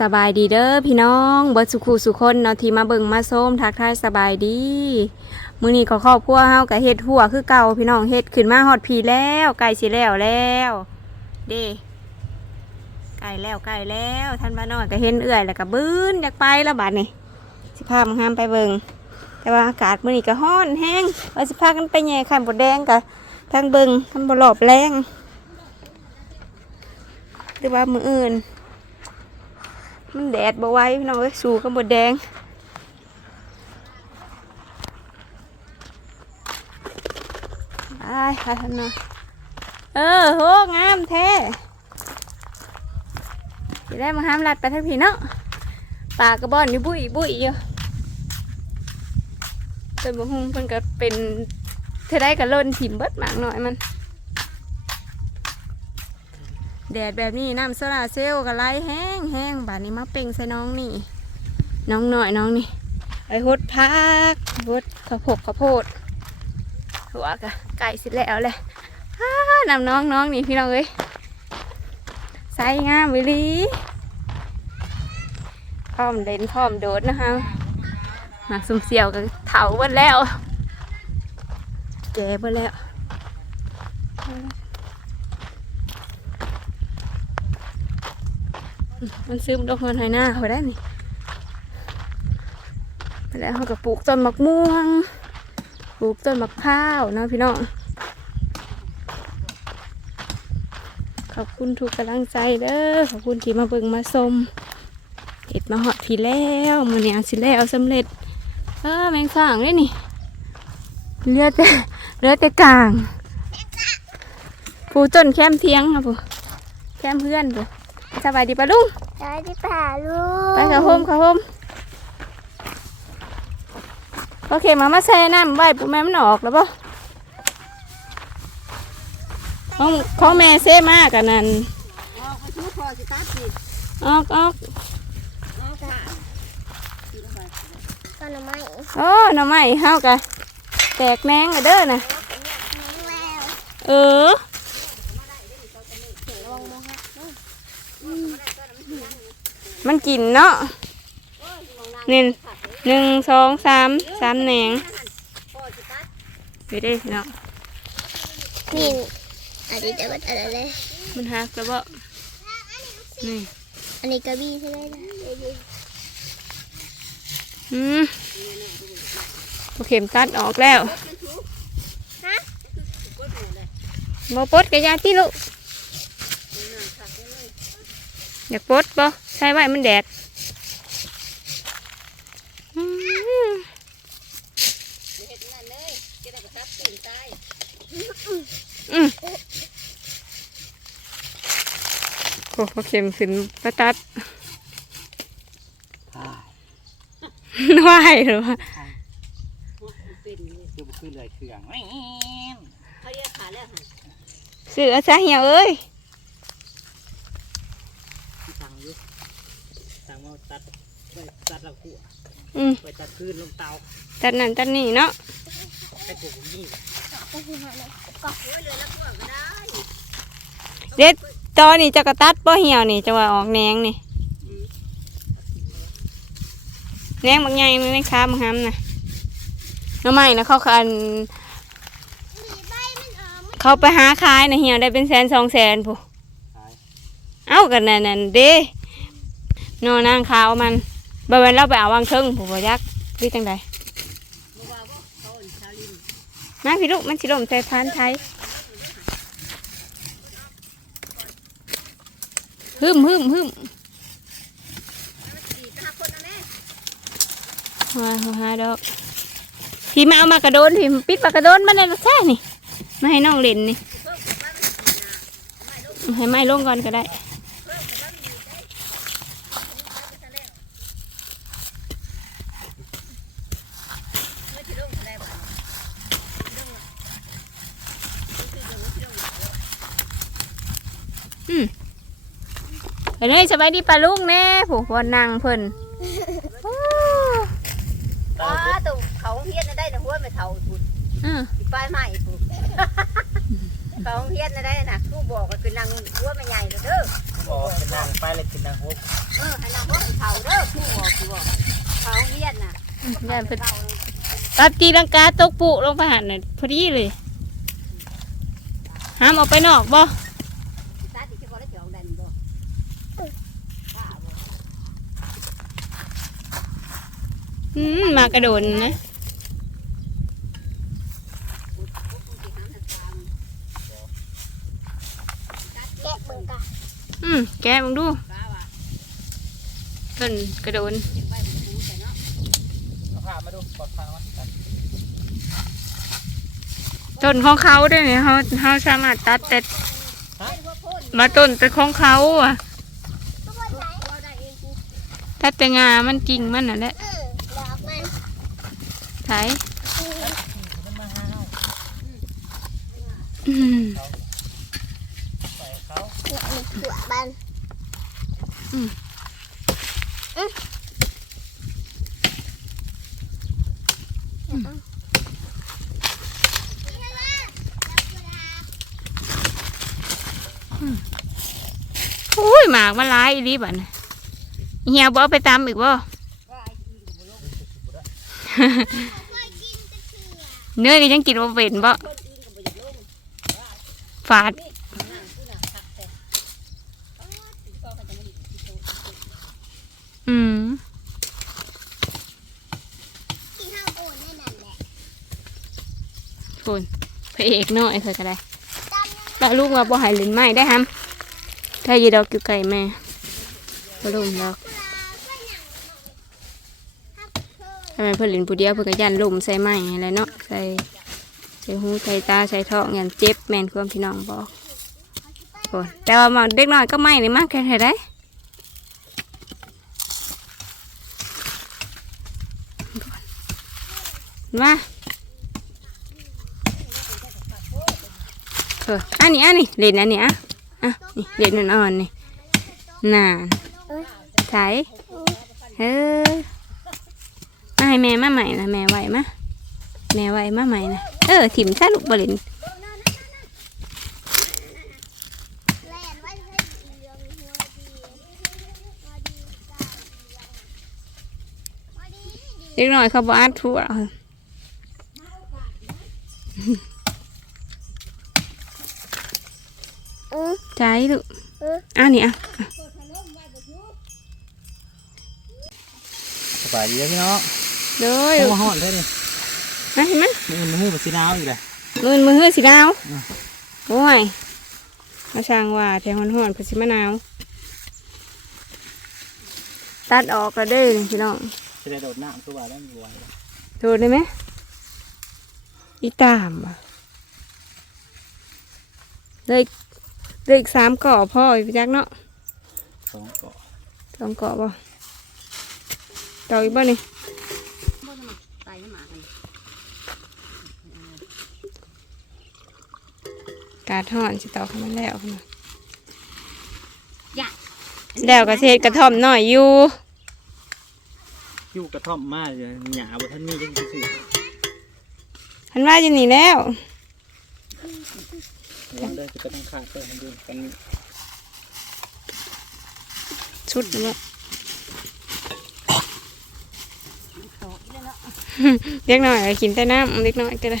สบายดีเด้อพี่น้องเบิดสุขุสุคนเนาะที่มาเบิ่งมาส้มทักทายสบายดีมื้อนี้ก็ครอบครัวเฮาก็เฮ็ดหัวคือเก่าพี่น้องเฮ็ดขึ้นมาฮอดพีแล้วใกล้สิแล้วแล้วเด้ใกล้แล้วใกล้แล้วท่านบ้านน้อยก็เห็นเอื้อยแล้วก็บื้นอยากไปแล้วบัดนี้สิพามึงห้ามไปเบิ่งแต่ว่าอากาศมื้อนี้ก็ร้อนแห้งว่าสิพากันไปแย่ไข่มดแดงก็ทางเบิ่งทำบ่รอบแรงหรือว่ามื้ออื่น มันแดดบ่ไหว้พี่น้องเอ้ยสู่กับหมดแดงไอ้ไปทำหน่อยเออโหงามแท้สิได้มาห้ามลัดไปทั้งพี่เนาะปากระบอนอยู่บุยบุยอยู่เป็นบ่ฮุงเพิ่นก็เป็นเท่าได้ก็ล่นถิ่มเบิดหมากหน่อยมัน แดดแบบนี้น้ำโซลาร์เซลล์ก็ไล่แห้งแห้งบาดนี้มาเป่งใส่น้องนี่ น้องหน่อยน้องนี่ไอ้หดพักหดข้าวโพดข้าวโพดหัวกะไก่สิแล้วแหละนำน้องน้องนี่พี่น้องเอ้ยใส่งามวิลีพร้อมเล่นพร้อมโดดนะคะหมักสุ่มเสียวกันเถาหมดแล้ว แก่หมดแล้ว มันซึมดอกเงินหอยหน้าเขาได้นี่ไปแล้วเขาก็ปลูกต้นมะม่วง ปลูกต้นมะพร้าวเนาะพี่น้อง ขอบคุณทุกกำลังใจเด้อ ขอบคุณที่มาเบิ่งมาชมเห็ดมาหอดทีแล้วมันเนี่ยสิแล้วสำเร็จ เออแมงสางเลยนี่เหลือแต่เหลือแต่กลางปูต้นแคมเทียงครับปูแคมเพื่อนปู สบายดีปะลุงสวัสดีป่าลูกไปเข้าโฮมเข้าโฮมโอเคมามาแช่น้ำไว้ปุ๊แม่มันออกแล้วป่ะของของแม่เซ่มากกันนั่นออกไปซื้อพอสิตาสิออกออกออกค่ะต้นไม้โอ้หน่อไม้เฮากะแตกแหนงอะเด้อน่ะแล้วเออ มันกินเนาะนี่หนึ่งสองสามสามแหนงไปได้เนาะนี่อันนี้จะเป็นอะไรเลยมันหักแล้วบ่นี่อันนี้กระบี่ใช่ไหมล่ะอืมโอเข็มตัดออกแล้วบ่ปลดกระยาที่ลูกอยากปลดบ่ ใช้ไว้มันแดดอืมอืมโอ้พอเข็มขึ้นประตัดน้อยหรือว่าคือบ่คือเลยเครื่องแม่นเขาเรียกขาแล้วค่ะเสือซะเหี่ยวเอ้ยที่สั่ง อยู่สั่งมาตัดไปตัดแล้วกูอืมไปตัดคืนลงเตาตัดนั่นตัดนี่เนาะให้กูผมนี่เด็ดตอนนี้จะกระตัดป้เหี่ยวนี่จะว่าออกแหนงนี่แหนงบางอย่างในค้าบางห้ำนะน้ำใหม่นะเขาคันเขาไปหาขายนะเหี่ยวได้เป็นแสนสองแสนผู้ขายเอ้า กันนั่นนั่นเด้นอนางขาวมันบางวันเราไปเอาวางเทิงผู้บ่ยักวิจังใดมาพี่ลูกมันสิลมใส่พานไทยฮึมฮึมฮึมมาหัวหาดอกพี่มาเอามากระโดนพี่ปิดปากกระโดนมันเลยแท้นี่มาให้น้องเล่นนี่ให้ไม้ลงก่อนก็ได้ เฮ้ยสบายดีปลาลุงแน่ผู้คนนั่งเพิ่นโอ้อ๋อตรงเขาเฮียนได้นะหัวไม่เท่าทุนอืมป้ายใหม่ปุ๊บเขาเฮียนได้นะครูบอกก็คือนั่งหัวไม่ใหญ่เลยเด้อบอกเป็นนางไปเลยขึ้นนางโฮกเออให้นางพวกเขาเด้อคู่บอกคู่บอกเขาเฮียนน่ะย่านเพิ่นเขาตัดตีลังกาตกปุลงไปหันน่ะพอดีเลยห้ามออกไปนอกบ่ ตาติจะบ่ได้เกี่ยวดันบ่ป้าบ่ อืมมากระโดดนะอืมแกมึงดูป้าว่าเพิ่นกระโดนต้นของเขาด้วยเนี่ยเขาเขาสามารถตัดแต่มาต้นแต่ของเขาอะเราได้เองกูตัดแต่งามันจริงมันน่ะแหละ ไถมันมาห้าวอืมใส่เขาหัวบันอุ้ยหมากมันหลายอีหลีบัดน่ะเฮียบ่เอาไปตำอีกบ่ ว่าไอ้อีกบ่ลง เนื้อก็ยังกินบ่เป็นบ่คนอีกก็บ่อยากลงฝาดนี่นั่งคือน่ะคักแต่อ๋อติดต่อกันจะมาอีกติดต่ออืมกินพระเอกน้อยเคยก็ได้แล้วลูกว่าบ่หายลินไม้ได้ฮัมถ้ายีดอกอยู่ไก่แม่บ่ลุ่มดอก ทำไมเพิ่นลิ้นผู้เดียวเพิ่นก็ยันลุ่มใส่ไม้อะไรเนาะใส่ใส่หูใส่ตาใส่ท้องยันเจ็บแมนความพี่น้องบอกโอ้แต่ว่ามาเด็กน้อยก็ไม่นี่มากแค่ไหนได้มาเอออันนี้อันนี้เล่นอันนี้อะอะนี่เล่นนอ่อนๆนี่นานไถเออ ให้แม่มาใหม่นะแม่ไหวมะแม่ไหวมาใหม่นะเออถิ่มซะลูกบรินแล่นไว้ให้เอียงหัวดีหัวดีหัวดีเล็กน้อยเขาบอาดทั่วใจลูกอะนี่อะสบายดีพี่น้อง เลยมาห่อนได้ดิมาเห็นไหมมันมันหูมันสีหนาวอีกเลยมือมือเฮือสีดาวอืมโอ้ยมาช่างว่าแถวห่อนๆกับสีมะนาวตัดออกแล้วเด้อพี่น้องจะได้โดดน้ำตัวว่าได้มีไว้ดูได้ไหมอีตามอะเลยเลยอีกสามเกาะพ่ออีกจักเนาะสองเกาะสองเกาะบ่ต่ออีกบ่นี่ บ่จะมาไต่หมากัน กาดห่อนสิต่อเข้ามาแล้วพุ่นน่ะอย่าแล้วกระเทศกระท่อมหน่อยอยู่ยู่กระท่อมมากเลยหยาบท่านมีจังสิพันว่าอยู่นี่แล้ววางได้จะต้องขาดไปให้ดูกันชุดเนาะโตอีกแล้วเนาะเล็กน้อยก็กินแต่น้ำเล็กน้อยก็ได้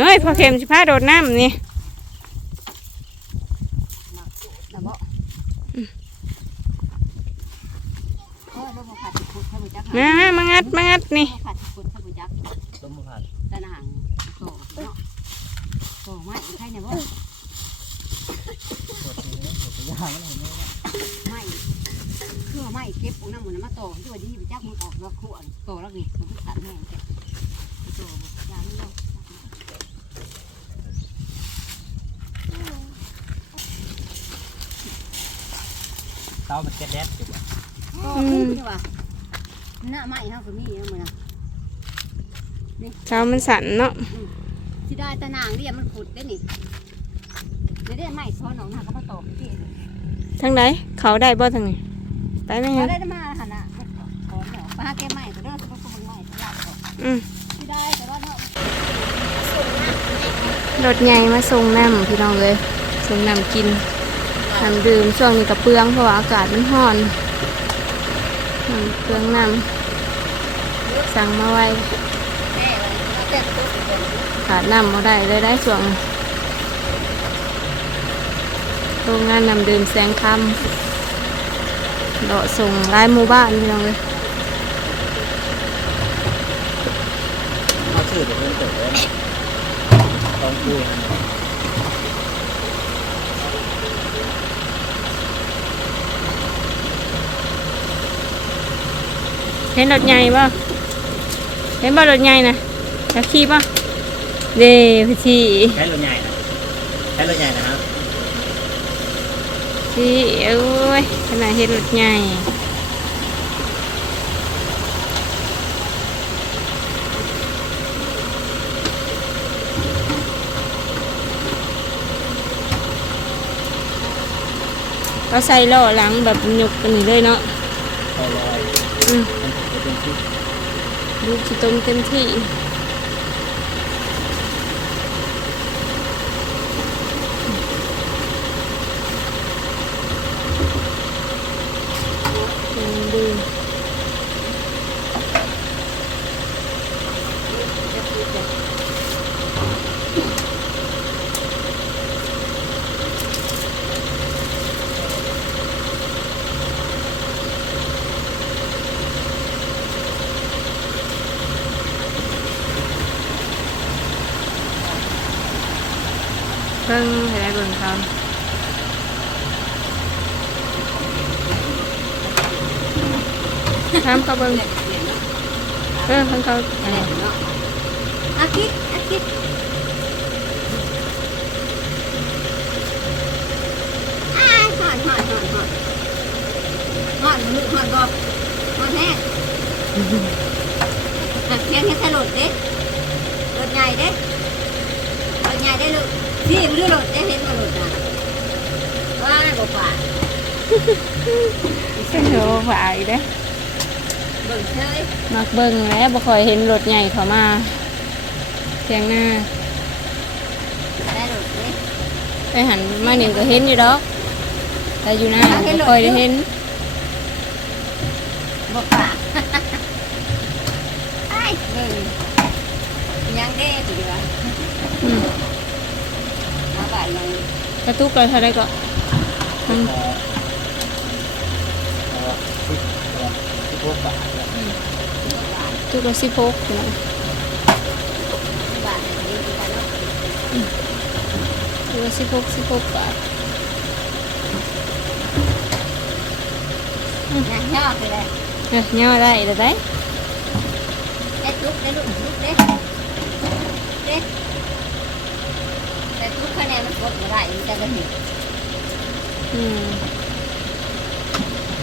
เฮ้ยพอเข็มสิพาโดดน้ำนี่นะบ่เออบ่มาผัดขุดข้าวบุจักมามางัดมางัดนี่ต้มผัดตะนางโตโตไม่ใช่เนี่ยบ่สดนี้สดยางมันเห็นไหมไม่คือไม่เก็บของน้ำมันมาโตที่ว่าดีบุจักมันออกแล้วขวดโตแล้วนี่มันขัดแม่งโตยามนี้าะ เต้ามันแก๊สแดดอยู่โอ้ขึ้นใช่ป่ะหน้าไม้เฮาก็มีเนาะมื้อน่ะเช้ามันสั่นเนาะสิได้ตะนางเรียมันขุดได้นี่เดี๋ยวได้ไม้ซ้อนหนองนาก็มาตอกที่ทางใดเขาได้บ่ทางนี้ไปไหมเขาฮะได้มาหั่นน่ะของเนาะปลาแก้ไม้ก็เด้อก็บ่ไม้สลับก็อืมสิได้แต่ว่าเนาะรถใหญ่มาส่งน้ำพี่น้องเลยส่งน้ำกิน น้ำดื่มช่วงนี้กับเปลืองเพราะว่าอากาศมันร้อนน้ำเปลืองน้ำสั่งมาไว้ขาดน้ำมาได้เลยได้ช่วงโรงงานน้ำดื่มแสงคำเลาะส่งรายหมู่บ้านพี่น้องเลยเขาชื่อเดี๋ยวมันเกิดเลยต้องคุย เห็นรถใหญ่ป่ะเห็นบ่รถใหญ่นะจะขี่ป่ะเด้พี่ชีใช้รถใหญ่นะใช้รถใหญ่นะครับชีเอ้ยขนาดเห็นรถใหญ่ก็ใส่ล้อหลังแบบยกกันนี่เลยเนาะเอาลอยอืมมันจะเป็นที่ ดูขี้ต้มเต็มที่อืมดู เบิ่งให้ได้เบิ่งเขา ถามเขาเบิ่งเด็กเด็กเนาะเออเพิ่งเขาเด็กเนาะอาคิดอาคิดอ้ายหอนหอ เพียงแค่ถลดเด้รถใหญ่เด้รถใหญ่ได้ลูกพี่มันดูรถได้เห็นบ่รถอะว่าบ่ป่าเส้นโหฝ่ายเด้เบิ่งเชยมักเบิ่งแล้วบ่ค่อยเห็นรถใหญ่เข้ามาเทียงหน้าได้รถเด้ไปหันมาหนึ่งก็เห็นอยู่ดอกแต่อยู่หน้าบ่ค่อยได้เห็นบอกป่าไอ้เบิ่งยังเด้ดีวะอืมมาบ่ายยังกระตุกเลยเท่าไรก็มันเอ่อเอ่อสิบเอ่อสิบหกบาทเนี่ยตุกละสิบหกพี่น้องบ่ายนี้ดีกันเนาะตุกละสิบหกสิบหกบาทงานยอดไป เลยเอ้ยย่อได้เด้อได้เด็ดลุกเด็ดลุกลุกเด็ดเด็ดแต่ทุ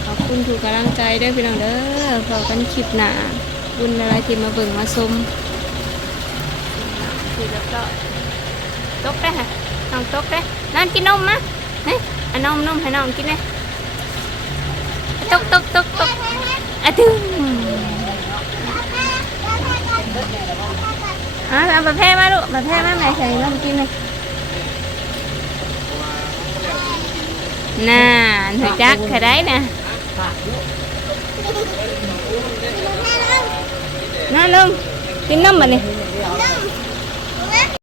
ขอบคุณทุกกำลังใจด้อพี่น้องเด้อพอกันคลิปหนาบุญอะไรที่มาเบิ่งมาชมคือแล้วก็ตกได้ฮะน้องตกได้นั่นกินนมมะเฮ้ยอานนมนมให้น้องกินเลยตกตกตกตกอะตึ้งอะเอาบะแพร่มาลูกบะแพร่มาแม่ใส่นมกินเลยน่าหนูจักใครได้นะ น่าล